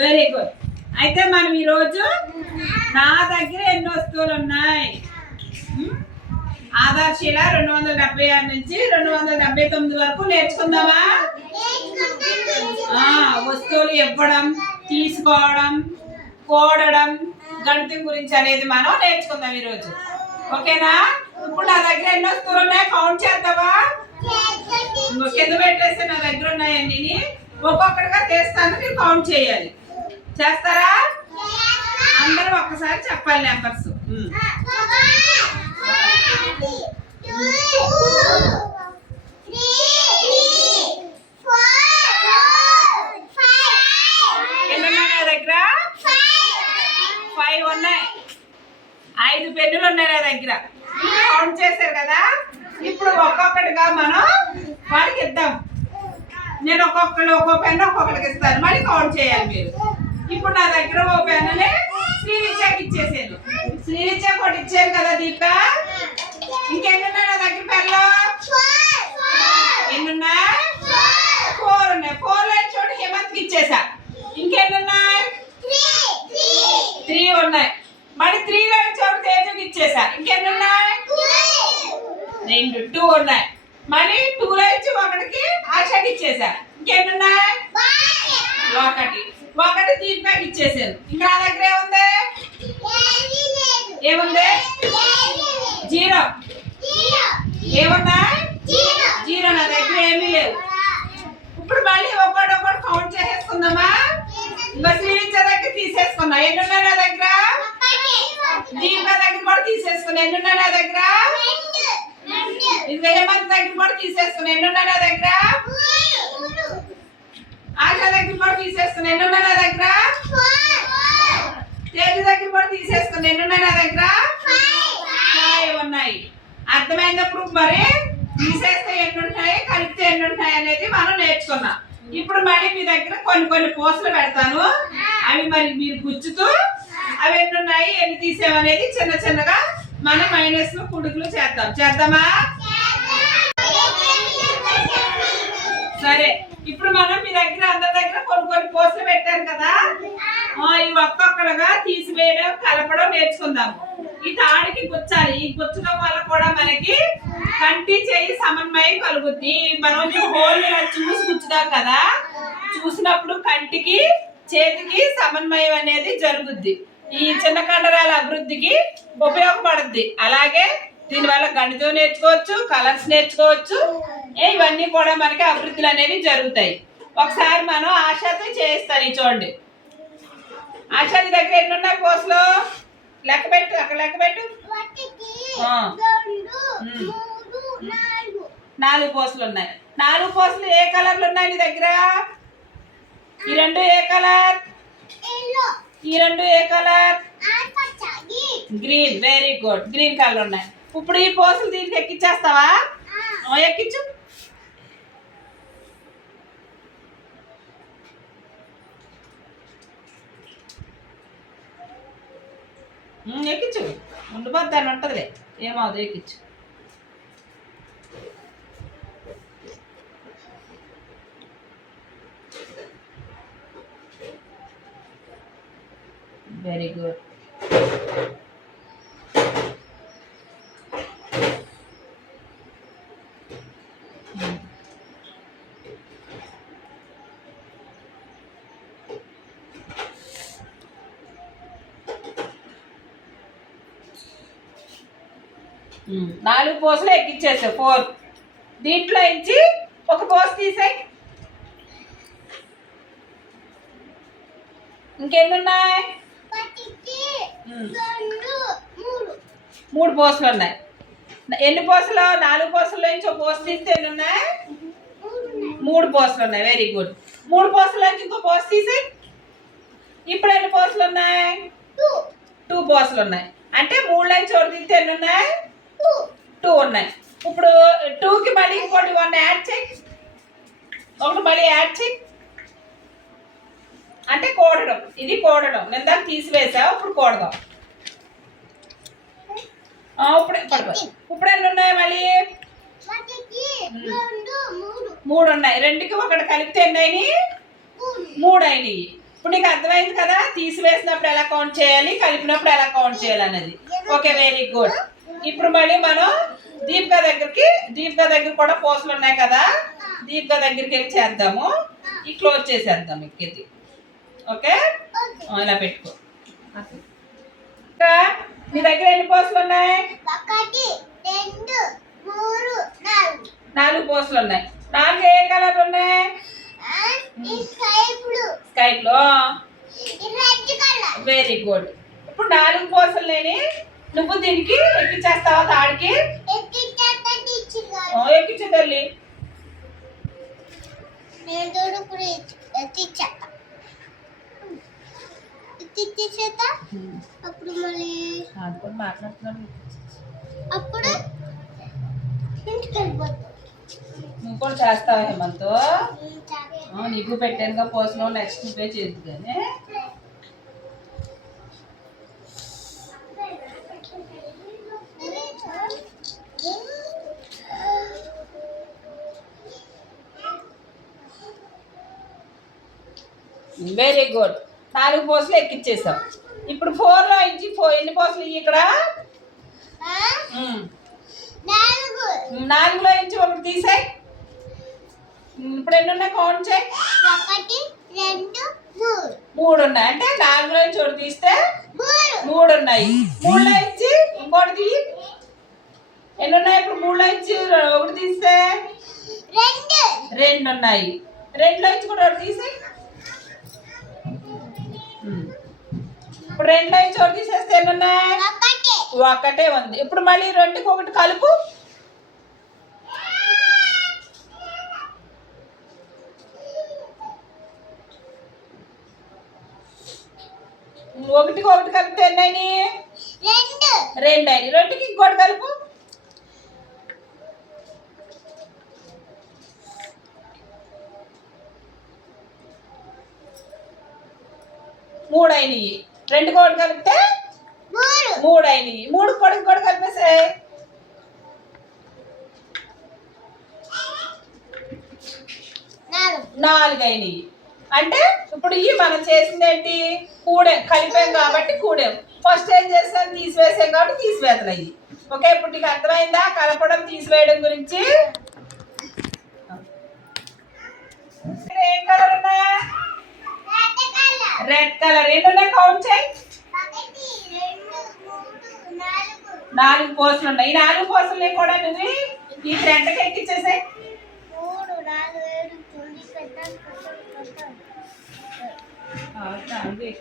Very good. అయితే మనం ఈరోజు నా దగ్గర ఎన్ని వస్తువులు ఉన్నాయి, ఆధార్శీల 276 నుంచి 279 వరకు నేర్చుకుందామా? వస్తువులు ఇవ్వడం, తీసుకోవడం, కూడడం, గణితం గురించి అనేది మనం నేర్చుకుందాం ఈరోజు. ఓకేనా? ఇప్పుడు నా దగ్గర ఎన్ని వస్తువులు ఉన్నాయి కౌంట్ చేద్దామా? కింద పెట్టేసి నా దగ్గర ఉన్నాయండి, ఒక్కొక్కటిగా తీస్తాను, మీరు కౌంట్ చేయాలి. చేస్తారా? అందరూ ఒక్కసారి చెప్పాలి నెంబర్స్. ఎన్నున్నాయి నా దగ్గర? 5 ఉన్నాయి. 5 పెన్నులు ఉన్నాయి నా దగ్గర. కౌంట్ చేశారు కదా. ఇప్పుడు ఒక్కొక్కటిగా మనం వాడికి ఇద్దాం. నేను ఒక్కో పెన్ను ఒక్కొక్కటికి ఇస్తాను, మళ్ళీ కౌంట్ చేయాలి మీరు. ఇప్పుడు నా దగ్గర ఓ పెన్నుని శ్రీవిద్యకి ఇచ్చేసాను. శ్రీవిద్య ఒకటి ఇచ్చారు కదా దీప. ఇంకెన్నున్నాయి నా దగ్గర పెన్నులు? ఎన్నున్నాయి? 4 ఉన్నాయి. 4 లైన్ చోటు హేమంత్కి ఇచ్చేసా. ఇంకెన్నున్నాయి? 3 ఉన్నాయి. మరి 3 లైన్ చోటు తేజకి ఇచ్చేసా. ఇంకెన్నున్నాయి? 2 ఉన్నాయి. మళ్ళీ 2 లైన్స్ ఒకటికి ఆశకి ఇచ్చేసా. ఇంకెన్నున్నాయి? 1 దీపాకి ఇచ్చేసాను. ఇంకా నా దగ్గర ఏముంది? ఏముంది? 0. ఏమున్నాయి? 0. నా దగ్గర ఏమీ లేవు. ఇప్పుడు మళ్ళీ ఒక్కటి కౌంట్ చేసేసుకుందామా? ఇంకా శ్రీవిద్య దగ్గర తీసేసుకున్నా. ఎన్నున్నాయి నా దగ్గర? దీప దగ్గర కూడా తీసేసుకున్నా. ఎన్నున్నాయి నా దగ్గర? ఇంకా హేమంత్ దగ్గర కూడా తీసేసుకున్నా. ఎన్నున్నాయి నా దగ్గర? ఆశా దగ్గర కూడా తీసేసుకున్నా. ఎన్నున్నాయి నా దగ్గర? తేజ దగ్గర కూడా తీసేసుకున్నా. ఎన్నున్నాయి నా దగ్గర? 5 ఉన్నాయి. అర్థమైనప్పుడు మరి తీసేస్తే ఎన్నుంటాయి, కలిపితే ఎన్నుంటాయి అనేది మనం నేర్చుకున్నాం. ఇప్పుడు మళ్ళీ మీ దగ్గర కొన్ని పూసలు పెడతాను. అవి మరి మీరు గుచ్చుతూ అవి ఎన్నున్నాయి, ఎన్ని తీసేవనేది చిన్నగా మనం మైనస్ కుడుకులు చేద్దామా? సరే, ఇప్పుడు మనం మీ దగ్గర అందరి దగ్గర కొన్ని పూసలు పెట్టాను కదా, ఇవి ఒక్కొక్కడుగా తీసివేయడం, కలపడం నేర్చుకుందాము. ఈ తాడికి గుచ్చాలి. ఈ గుచ్చడం వల్ల కూడా మనకి కంటి చేయి సమన్వయం కలుగుద్ది. మనం హోల్ చూసి గుచ్చుదాం కదా, చూసినప్పుడు కంటికి చేతికి సమన్వయం అనేది జరుగుద్ది. ఈ చిన్న కండరాల అభివృద్ధికి ఉపయోగపడుద్ది. అలాగే దీనివల్ల గణితం నేర్చుకోవచ్చు, కలర్స్ నేర్చుకోవచ్చు. ఇవన్నీ కూడా మనకి అభివృద్ధులు అనేవి జరుగుతాయి. ఒకసారి మనం ఆశాతో చేస్తాను. చూడండి, ఆశాది దగ్గర ఎన్నున్నాయి పూసలు? లెక్క పెట్టు, అక్కడ లెక్క పెట్టు. 4 పూసలు ఉన్నాయి. 4 పూసలు ఏ కలర్లు ఉన్నాయి నీ దగ్గర? ఈ 2 ఏ కలర్? ఈ 2 ఏ colour? Green. Very good, green colour ఉన్నాయి. ఇప్పుడు ఈ పూసలు దీనికి ఎక్కించేస్తావా? ఎక్కించు. ఎక్కించు. ఉండిపోద్దాన్ని ఉంటుందిలే, ఏమవుదు, ఎక్కించు. Very good. నాలుగు పూసలు ఎక్కించేసావు. 4. దీంట్లో నుంచి ఒక పూస తీసాయి. ఇంకెన్నున్నాయి? 3 పూసలు ఉన్నాయి. ఎన్ని పూసలు? 4 పూసల్లో నుంచి ఒక పూస తీస్తే ఎన్నున్నాయి? 3 పూసలు ఉన్నాయి. Very good. 3 పూసల నుంచి ఇంకో పూస తీసాయి. ఇప్పుడు ఎన్ని పూసలు ఉన్నాయి? 2 పూసలు ఉన్నాయి. అంటే 3 లైన్ చోటు తీస్తే ఎన్నున్నాయి? 2 ఉన్నాయి. ఇప్పుడు 2కి మళ్ళీ ఇంకోటి 1 యాడ్ చేయి. ఒకటి మళ్ళీ యాడ్ చేయి. అంటే కూడడం. ఇది కూడడం. నేను దాన్ని తీసివేసావు, ఇప్పుడు కూడదాం. ఇప్పుడు ఎన్ని ఉన్నాయి మళ్ళీ? 3 ఉన్నాయి. 2కి 1 కలిపితే ఎన్ని అయినాయి? 3 అయినాయి. ఇప్పుడు నీకు అర్థమైంది కదా, తీసివేసినప్పుడు ఎలా కౌంట్ చేయాలి, కలిపినప్పుడు ఎలా కౌంట్ చేయాలి అనేది. Okay, very good. ఇప్పుడు మళ్ళీ మనం దీపిక దగ్గర కూడా పూసలు ఉన్నాయి కదా, దీపిక దగ్గరికి వెళ్ళి చేద్దాము. ఈ క్లోజ్ చేసేద్దాం ఇది. ఓకే, ఇలా పెట్టుకో. ఇంకా నీ దగ్గర ఎన్ని పూసలు ఉన్నాయి? 4 పూసలు ఉన్నాయి. 4 ఏ కలర్ ఉన్నాయి? Sky blue. Very good. ఇప్పుడు 4 పూసలు లేని నువ్వు దీనికి ఎక్కించేస్తావా? తాడికి ఎక్కించే తల్లి. అప్పుడు మళ్ళీ మాట్లాడుతున్నాను. అప్పుడు ఇంటికి వెళ్ళిపోతాం. నువ్వు కూడా చేస్తావా హేమంతో? నీకు పెట్టానుగా పోసలో, నెక్స్ట్ నువ్వే చేద్దు కానీ. Very good. 4 పోసలు ఎక్కిచ్చేసాం. ఇప్పుడు 4లో ఇచ్చి ఎన్ని పోసలు ఇవి ఇక్కడ? 4లో ఇచ్చి ఒకటి తీసాయి. ఇప్పుడు ఎన్ని ఉన్నాయి కౌంట్ చేయి. 1 2 3 ఉన్నాయి. అంటే 4లో ఇచ్చి ఒకటి తీస్తే 3 ఉన్నాయి. 3లో ఇచ్చి ఇంకోటి తీయి. ఎన్ని ఉన్నాయి ఇప్పుడు? 3లో ఇచ్చి ఒకటి తీస్తే 2 ఉన్నాయి. 2లో ఇచ్చి కూడా ఒకటి తీసాయి. ఇప్పుడు 2లో ఇచ్చి ఒకటి తీసేస్తే ఎన్ని ఉన్నాయి? ఒకటే ఉంది. ఇప్పుడు మళ్ళీ 2కి ఒకటి కలుపు. ఒకటికి ఒకటి కలిపితే ఎన్ని అయినాయి? 2 అయినాయి. 2కి ఇంకోటి కలుపు. మూడు అయినాయి. 2కి ఒకటి కలిపితే 3 అయినాయి. 3కి కూడా ఇంకోటి కలిపేసాయి. 4 అయినాయి. అంటే ఇప్పుడు ఇవి మనం చేసింది ఏంటి? కూడే కలిపాం కాబట్టి కూడాం. ఫస్ట్ ఏం చేసాం? తీసివేసాం కాబట్టి తీసివేతలు అయ్యి. ఓకే, ఇప్పుడు నీకు అర్థమైందా కలపడం తీసివేయడం గురించి? ఏం కలర్ ఉన్నాయా? Red colour. ఎన్ని ఉన్నాయి కౌంట్ చేయి. 4 పోసలు ఉన్నాయి. ఈ 4 పోసలు కూడా నువ్వు ఈ థ్రెడ్కి ఎక్కిచ్చేసాయి. 3 4 7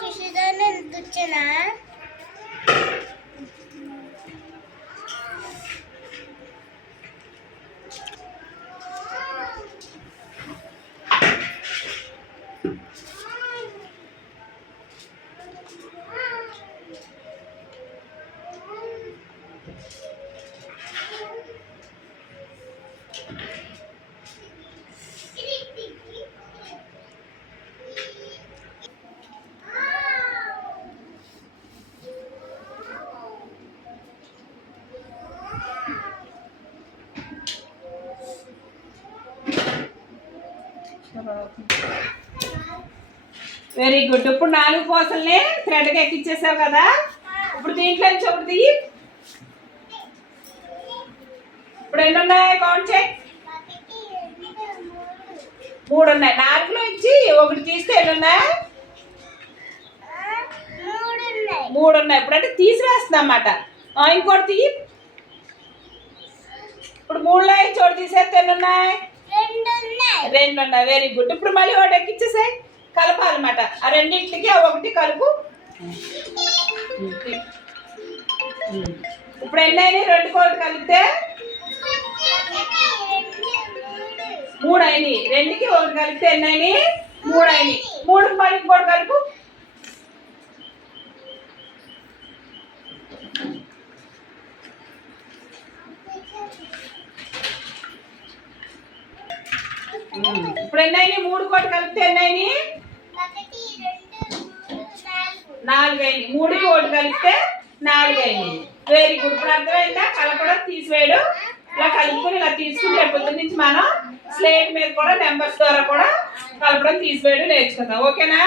చూసేదాన్ని వెరీ గుడ్. ఇప్పుడు 4 పూసల్ని థ్రెడ్కి ఎక్కిచ్చేసావు కదా. ఇప్పుడు దీంట్లో నుంచి ఒకటి తీయి. ఇప్పుడు ఎన్ని ఉన్నాయి కౌంట్ చేయి. 3 ఉన్నాయి. 4లో ఇచ్చి ఒకటి తీస్తే ఎన్ని ఉన్నాయి? 3 ఉన్నాయి. ఇప్పుడు అంటే తీసివేస్తుంది అన్నమాట. ఇంకోటి తీయి. ఇప్పుడు 3లో ఇచ్చి ఒకటి తీసేస్తే ఎన్ని ఉన్నాయి? 2 ఉన్నాయి. Very good. ఇప్పుడు మళ్ళీ ఒకటి ఎక్కిచ్చేసాయి. కలపాలన్నమాట. ఆ రెండింటికి ఒకటి కలుపు. ఇప్పుడు ఎన్ని అయినాయి? 2కి ఒకటి కలిపితే 3 అయినాయి. 2కి ఒకటి కలిపితే ఎన్ని అయినాయి? 3 అయినాయి. 3కి మళ్ళీ ఇంకోటి కలుపు. ఇప్పుడు ఎన్ని అయినాయి? 3 కోటి కలిపితే ఎన్ని అయినాయి? 1 2 3 4 4 అయినాయి. 3కి 1 కలిపితే 4 అయినాయి. Very good. ఇప్పుడు అర్థమైందా? కలపడం తీసివేయడం ఇలా కలుపుకొని ఇలా తీసుకుని రేపు పొద్దున్న నుంచి మనం స్లేట్ మీద కూడా నెంబర్స్ ద్వారా కూడా కలపడం తీసివేయడం నేర్చుకుందాం. ఓకేనా?